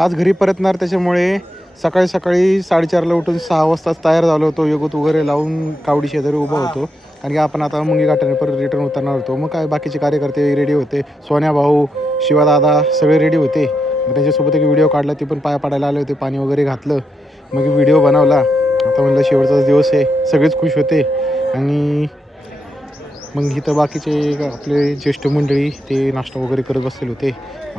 आज घरी परतणार त्याच्यामुळे सकाळी सकाळी 4:30ला उठून 6 वाजताच तयार झालो होतो. योगत वगैरे लावून कावडी शेजारी उभा होतो. कारण की आपण आता मुंगी घाटाने परत रिटर्न उतरणार होतो. मग काय बाकीचे कार्यकर्ते रेडी होते. सोन्या भाऊ, शिवादादा सगळे रेडी होते. मग त्यांच्यासोबत एक व्हिडिओ काढला. ते पण पाया पडायला आले होते. पाणी वगैरे घातलं. मग व्हिडिओ बनवला. आता म्हणलं शेवटचाच दिवस आहे. सगळेच खुश होते. आणि मग इथं बाकीचे आपले ज्येष्ठ मंडळी ते नाश्ता वगैरे करत बसलेले होते.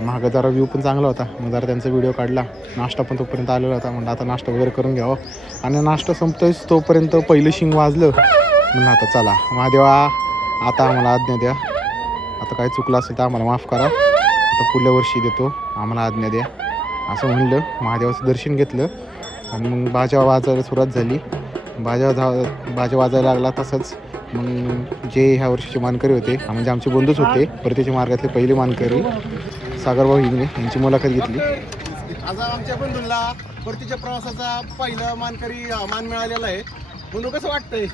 मागं जरा व्ह्यू पण चांगला होता. मग जरा त्यांचा व्हिडिओ काढला. नाश्ता पण तोपर्यंत आलेला होता. म्हणलं आता नाश्ता वगैरे करून घ्यावं. आणि नाश्ता संपतोच तोपर्यंत पहिलं शिंग वाजलं. म्हणलं आता चला महादेवा, आता आम्हाला आज्ञा द्या. आता काय चुकलं असेल तर आम्हाला माफ करा. आता पुढल्या वर्षी देतो, आम्हाला आज्ञा द्या असं म्हणलं. महादेवाचं दर्शन घेतलं आणि मग बाजा वाजायला सुरुवात झाली. बाजा वाजायला लागला. तसंच मग जे ह्या वर्षीचे मानकरी होते म्हणजे आमचे बंधूच होते, परतीच्या मार्गातले पहिले मानकरी सागरभाऊ हिंगणे यांची मुलाखत घेतली. आज आमच्या बंधूंना परतीच्या प्रवासाचा पहिला मानकरी मान मिळालेला आहे. बंधू कसं वाटतंय?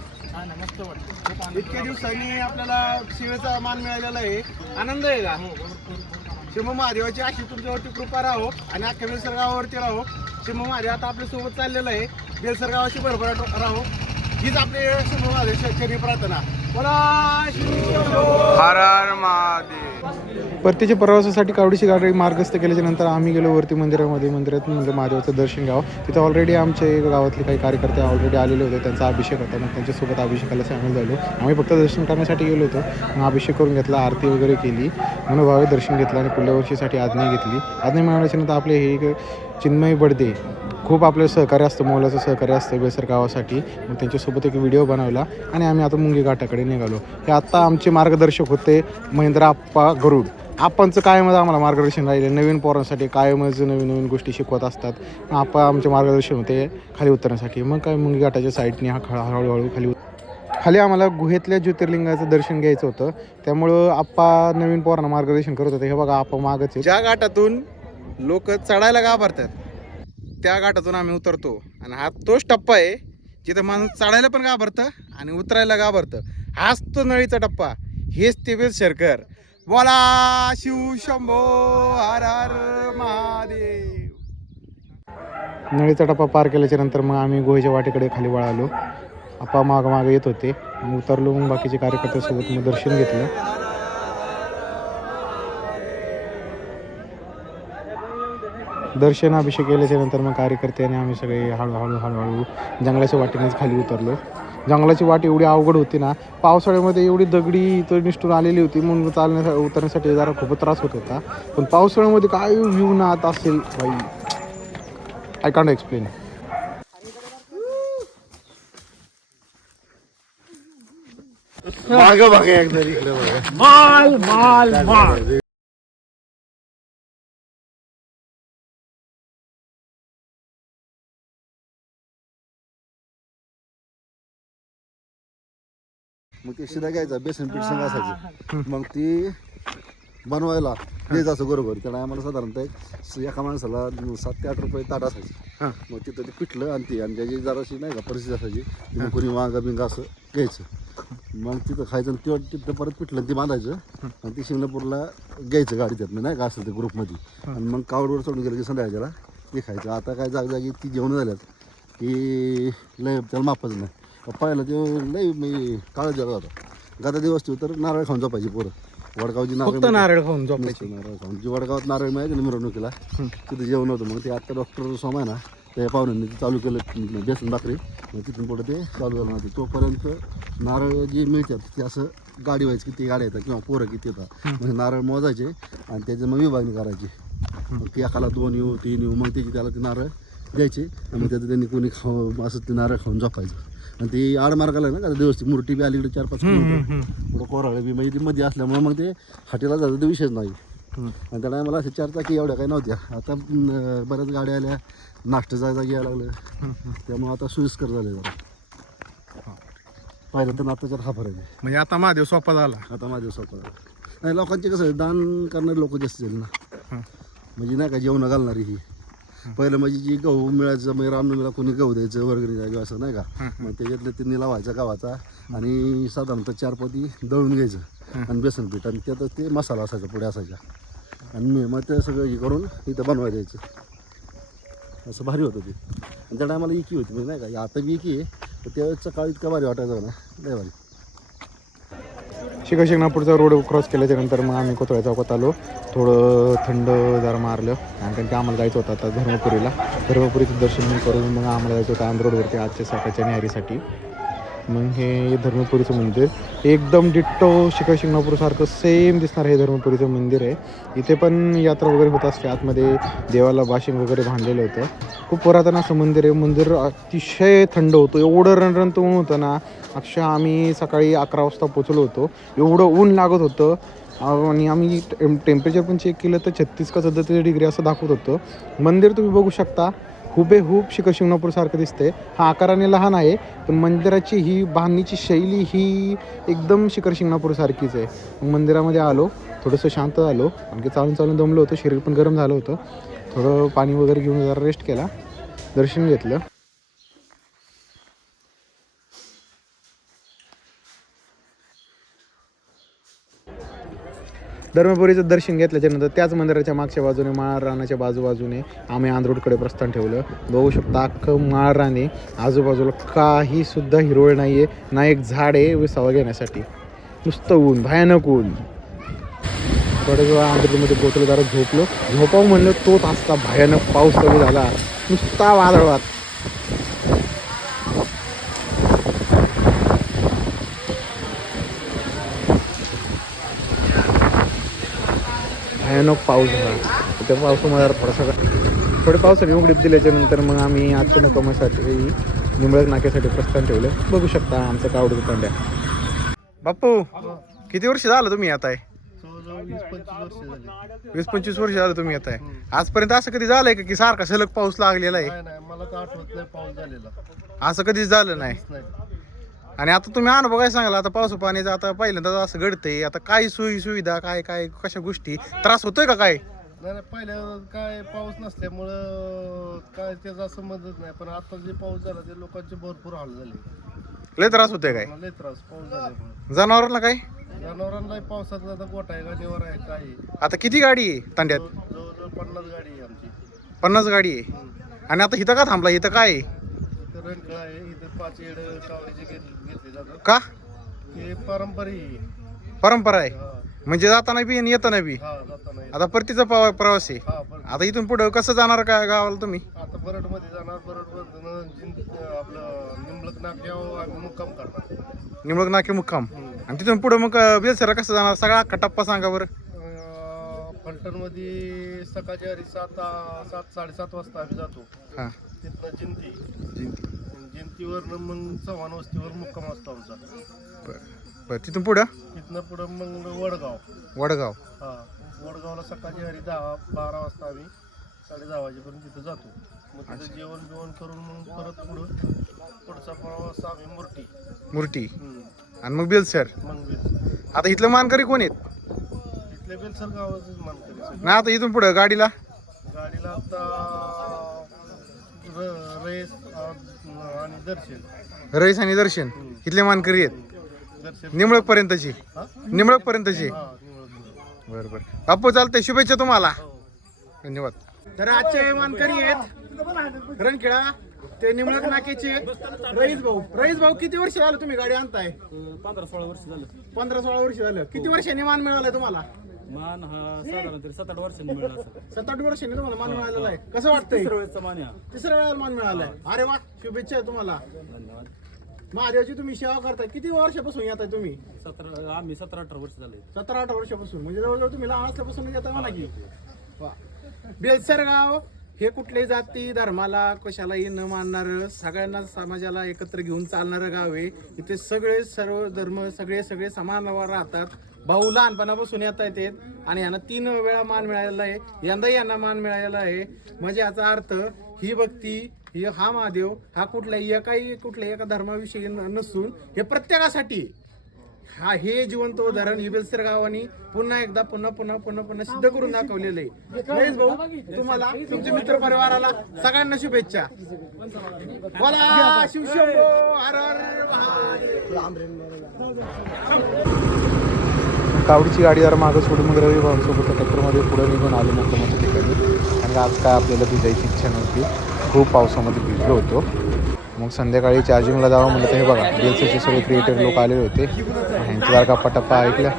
मस्त वाटतं. इतक्या दिवसांनी आपल्याला शिवेचा मान मिळालेला आहे, आनंद आहे का? शिव महादेवाची अशी तुमच्यावरती कृपा राहो आणि अख्ख्या बेलसरगावावरती राहो. शिव महादेव आता आपल्यासोबत चाललेलं आहे. बेलसरगावाची भरभराट राहो, हीच आपली शिव महादेव प्रार्थना. हर हर महादेव. परतीच्या प्रवासासाठी कावडीची गाडी मार्गस्थ केल्याच्या नंतर आम्ही गेलो वरती मंदिरात म्हणजे महादेवाचं दर्शन घ्यावं. तिथं ऑलरेडी आमचे गावातले काही कार्यकर्ते ऑलरेडी आलेले होते. त्यांचा अभिषेक होता. मग त्यांच्यासोबत अभिषेकाला सामील झालो. आम्ही फक्त दर्शन करण्यासाठी गेलो होतो. मग अभिषेक करून घेतला, आरती वगैरे केली, मनोभावे दर्शन घेतलं आणि पुढल्या वर्षीसाठी आज्ञा घेतली. आज्ञा मिळाल्याच्या नंतर आपले हे चिन्मय बडदे खूप आपलं सहकार्य असतं, मोलाचं सहकार्य असतं बेलसर गावासाठी. मग त्यांच्यासोबत एक व्हिडिओ बनवला आणि आम्ही आता मुंगी घाटाकडे निघालो. हे आत्ता आमचे मार्गदर्शक होते महेंद्र आप्पा गरुड. आप्पांचं कायमच आम्हाला मार्गदर्शन राहिले. नवीन पोरांसाठी कायमच नवीन नवीन गोष्टी शिकवत असतात. आप्पा आमचे मार्गदर्शन होते खाली उतरण्यासाठी. मग काय मुंगी घाटाच्या साईडने हळूहळू खाली आम्हाला गुहेतल्या ज्योतिर्लिंगाचं दर्शन घ्यायचं होतं. त्यामुळं आप्पा नवीन पोरांना मार्गदर्शन करत होते. हे बघा आप्पा मागच आहे. ज्या घाटातून लोक चढायला घाबरतात त्या घाटातून आम्ही उतरतो. आणि हा तोच टप्पा आहे जिथं माणूस चढायला पण घाबरतं आणि उतरायला घाबरतं. हाच तो नळीचा टप्पा. हेच ते बेलशरकर. बोला शिव शंभो हर हर महादेव. नळीचा टप्पा पार केल्याच्या नंतर मग आम्ही गुहेच्या वाटेकडे खाली वळालो. आप्पा मागं येत होते. मग उतरलो. मग बाकीचे कार्यकर्त्यासोबत मग दर्शन घेतलं. दर्शन अभिषेक केल्याच्या नंतर मग कार्यकर्त्याने आम्ही सगळे हळूहळू जंगलाच्या वाटेनेच खाली उतरलो. जंगलाची वाट एवढी अवघड होती ना, पावसाळ्यामध्ये एवढी दगडी इतर निष्ठून आलेली होती. म्हणून उतरण्यासाठी जरा खूप त्रास होत होता. पण पावसाळ्यामध्ये काय व्ह्यू ना आता असेल भाई, आय कांट एक्सप्लेन. बघा एकदा इकडे बघा. मग ते शिदा घ्यायचा, बेसन पीठ संग असायचं. मग ती बनवायला द्यायचं असं बरोबर. त्याला आम्हाला साधारणतः एका माणसाला 7 ते 8 रुपये ताट असायचं. मग तिथं ते पिठलं आणि ती आणि त्याची जराशी नाही का परिस्थिती असायची, मग कोणी वांगा बिंगा असं घ्यायचं. मग तिथं खायचं आणि तेव्हा तिथं परत पिठलं ती बांधायचं आणि ती शिंगणापूरला घ्यायचं गाडी त्यातनं नाही का असेल ते ग्रुपमध्ये. आणि मग कावडवर चढून गेलं की संध्याकाळच्याला ते खायचं. आता काय जागी ती जेवण झाल्यात की लय त्याला मापच नाही. पहिला ते लई मी काळच जगा होता. गादा दिवस तर नारळ खाऊन झोपायची पोरं. वडगावची नारळ खाऊन झोपायची. नारळ खाऊन जी वडगावात नारळ मिळायचे ना मिरवणुकीला, तिथं जेवण होतं. मग ते आता डॉक्टर सोम आहे ना, त्या पाहुण्यांनी ते चालू केलं बेसन भाकरी. मग तिथून पुढे ते चालू झालं नव्हतं. तोपर्यंत नारळ जे मिळतात ते असं गाडी व्हायची, किती गाड्या येतात किंवा पोरं किती येतात. म्हणजे नारळ मोजायचे आणि त्याची मग विभागणी करायची. मग ती एकाला 2 येऊ 3 येऊ मग त्याची त्याला ते नारळ द्यायचे. आणि मग त्याचं त्यांनी कोणी असं ते नारळ खाऊन झोपायचं. आणि ती आडमार्गाला आहे ना का दिवस ती मूर्ती बी अलीकडे 4-5 किलोमीटर पुढं कोराळे बी म्हणजे ती मध्ये असल्यामुळे मग ते हॉटेलला जायचं ते विषयच नाही. आणि त्याला मला असे 4 चाकी एवढ्या काही नव्हत्या. आता बऱ्याच गाड्या आल्या, नाश्त्याचा जागी यायला लागलं. त्यामुळे आता सोयीस्कर झाले जरा. पाहिलं तर आताच्यात हा फरक आहे. म्हणजे आता महादेव सोपा झाला. आता माझ्या स्वतः नाही लोकांचे कसं आहे, दान करणारे लोक जास्त झाले ना. म्हणजे नाही का जेवण घालणारी ही. पहिलं म्हणजे जी गहू मिळायचं म्हणजे रामनवमीला कोणी गहू द्यायचं वर्गणी द्यायचं असं नाही का. मग त्याच्यातले ते निला व्हायचा गावाचा आणि साधारणतः 4 पोती दळून घ्यायचं आणि बेसन पीठ आणि त्यात ते मसाला असायचा पुढे असायचा. आणि मग ते सगळं हे करून इथं बनवायला द्यायचं. असं भारी होतं ते. आणि त्या टायमाला इकी होती म्हणजे नाही का, आता बी इकी आहे तर त्यावेळेसचा काळ इतका भारी वाटायचा ना, लय भारी. शिंगणापूरचा रोड क्रॉस केल्याच्या नंतर मग आम्ही कोतवाल चौकात आलो. थोडं थंड जरा मारलं आणि कारण की आम्हाला जायचं होतं आता धर्मपुरीचं दर्शन करून मग आम्हाला जायचं होतं आंध्र रोडवरती आजच्या सकाळच्या न्याहारीसाठी. मग हे धर्मपुरीचं मंदिर एकदम डिट्टो शिंगणापूरसारखं सेम दिसणार हे धर्मपुरीचं मंदिर आहे. इथे पण यात्रा वगैरे होत असते. आतमध्ये देवाला बाशिंग वगैरे बांधलेलं होतं. खूप पुरातन असं मंदिर आहे. मंदिर अतिशय थंड होतं. एवढं रणरणत ऊन होतं ना, अक्षरशः आम्ही सकाळी 11 वाजता पोचलो होतो. एवढं ऊन लागत होतं आणि आम्ही टेम्परेचर पण चेक केलं तर 36 का 37 डिग्री असं दाखवत होतं. मंदिर तुम्ही बघू शकता हुबेहूब शिंगणापूरसारखं दिसतंय. हा आकाराने लहान आहे पण मंदिराची ही बांधणीची शैली ही एकदम शिंगणापूरसारखीच आहे. मग मंदिरामध्ये आलो, थोडंसं शांत झालो आणखी चालून दमलो होतो. शरीर पण गरम झालं होतं. थोडं पाणी वगैरे घेऊन जरा रेस्ट केला, दर्शन घेतलं. धर्मपुरीचं दर्शन घेतल्याच्यानंतर त्याच मंदिराच्या मागच्या बाजूने माळ रानाच्या बाजूने आम्ही आंध्रोडकडे प्रस्थान ठेवलं. बघू शकता अख्खं माळ राने, आजूबाजूला काही सुद्धा हिरवळ नाही आहे, ना एक झाड आहे विसावा घेण्यासाठी. नुसतं ऊन, भयानक ऊन. थोड्या वेळा आंध्रमध्ये पोचलो, जरा झोपावं म्हणलं तोच असता भयानक पाऊस चालू झाला, नुसता वादळवात. भयानक पाऊस झाला. त्या पावसामध्ये थोडे पावसाने उघडीप दिल्याच्यानंतर मग आम्ही आजच्या मुक्कामासाठी निंबळक नाक्यासाठी प्रस्थान ठेवलं. बघू शकता आमचं कावडू पांड्या. बाप्पू किती वर्ष झालं तुम्ही येत आहे? 20-25 वर्ष झालं तुम्ही येत आहे. आजपर्यंत असं कधी झालंय का की सारखा सलग पाऊस लागलेला आहे? मला तर आठवत नाही पाऊस झालेला, असं कधीच झालं नाही. आणि आता तुम्ही अनुभव काय सांगाल? आता पाऊस पाण्याचं आता पहिल्यांदा असं घडतंय, आता काय सुविधा काय कशा गोष्टी त्रास होतोय का काय? नाही पहिल्या काय पाऊस नसल्यामुळं काय त्याचा असं मदत नाही, पण आता जे पाऊस झाला ते लोकांचे भरपूर हाल झाले. लय त्रास होतोय काय? लय त्रास पाऊस झाल्यामुळे. जनावरांना काय? जनावरांना पावसात आता गोठा आहे, गाडीवर आहे, काय आता किती गाडी आहे तांड्यात? जवळजवळ 50 गाडी आहे आमची. 50 गाडी आहे. आणि आता इथं का थांबला? इथं काय आहे? इथं रणकळ आहे, इथं 5 येड कावडीचे घेतले जातात. का? हे परंपरा आहे म्हणजे जाताना बी आणि येताना बी. जाताना आता परतीचा प्रवास आहे. आता इथून पुढं कसं जाणार काय गावाला तुम्ही? आता बरडमध्ये जाणार, बरडमधून आपलं निंबळक नाक्यावर आम्ही मुक्काम करणार. निंबळक नाके मुक्काम. आणि तिथून पुढं मग बेलसरा कसं जाणार? सगळा अख्खा टप्पा सांगा बरं. फलटणमध्ये सकाळच्या 7-7:30 वाजता आम्ही जातो. हां. तिथनं जिंतीवरनं मग चव्हाण वस्तीवर मुक्काम असतो आमचा. बरं तिथून पुढं? तिथनं पुढं मग वडगाव. वडगावला सकाळची 10-12 वाजता आम्ही 10:30 वाजेपर्यंत तिथं जातो. मग तिथं जेवण करून मग परत पुढचा प्रवास आम्ही मुर्टी. आणि मग बेलसर. आता इथलं मानकरी कोण आहेत? इथल्या बेलसर गावाचंच मानकरी. नाही आता इथून पुढं गाडीला आता रईस आणि दर्शन इथले मानकरी आहेत. निंबळक पर्यंतची. बरं बापू चालतंय. शुभेच्छा तुम्हाला. धन्यवाद. तर आजचे मानकरी आहेत रणखेडा ते निंबळक नाक्याचे रईस भाऊ किती वर्ष झालं तुम्ही गाडी आणताय? 15-16 वर्ष झालं. 15-16 वर्ष झालं. किती वर्षांनी मान मिळालाय तुम्हाला? मान हा साधारण तरी 7-8 वर्षांनी मिळाला. 7-8 वर्षांनी तुम्हाला मान मिळालेला आहे. कसं वाटतंय? तिसऱ्या वेळेला मान मिळालाय. अरे वा, शुभेच्छा तुम्हाला. धन्यवाद. महादेवाची तुम्ही सेवा करताय. किती वर्षापासून येताय तुम्ही? आम्ही 17-18 वर्ष झाले. 17-18 वर्षापासून म्हणजे जवळजवळ तुम्ही लहान असल्यापासून येताय म्हणा की. बेलसर गाव हे कुठल्याही जाती धर्माला कशालाही न मानणारं, सगळ्यांना समाजाला एकत्र घेऊन चालणारं गाव आहे. इथे सर्व धर्म सगळे समान राहतात. भाऊ लहानपणापासून येत आहेत आणि यांना 3 वेळा मान मिळालेला आहे. यंदाही यांना मान मिळालेला आहे. म्हणजे याचा अर्थ ही भक्ती हा महादेव हा कुठल्याही एका धर्माविषयी नसून हे प्रत्येकासाठी हे जिवंत उदाहरण ही बेलसर गावानी पुन्हा एकदा पुन्हा सिद्ध करून दाखवलेलं आहे. महेश भाऊ तुम्हाला तुमच्या मित्र परिवाराला सगळ्यांना शुभेच्छा. बोला शिवशंभो हर हर महादेव. कावडीची गाडी जरा मागं सोडून मग रवी भावांसोबत टक्करमध्ये पुढे निघून आलो मुक्कामाच्या ठिकाणी. आणि आज काय आपल्याला भिजायची इच्छा नव्हती. खूप पावसामध्ये भिजलो होतो. मग संध्याकाळी चार्जिंगला जावं म्हटलं तर हे बघा DLCचे सगळे क्रिएटर लोक आलेले होते. ह्यांच्या गप्पा टप्पा ऐकल्या.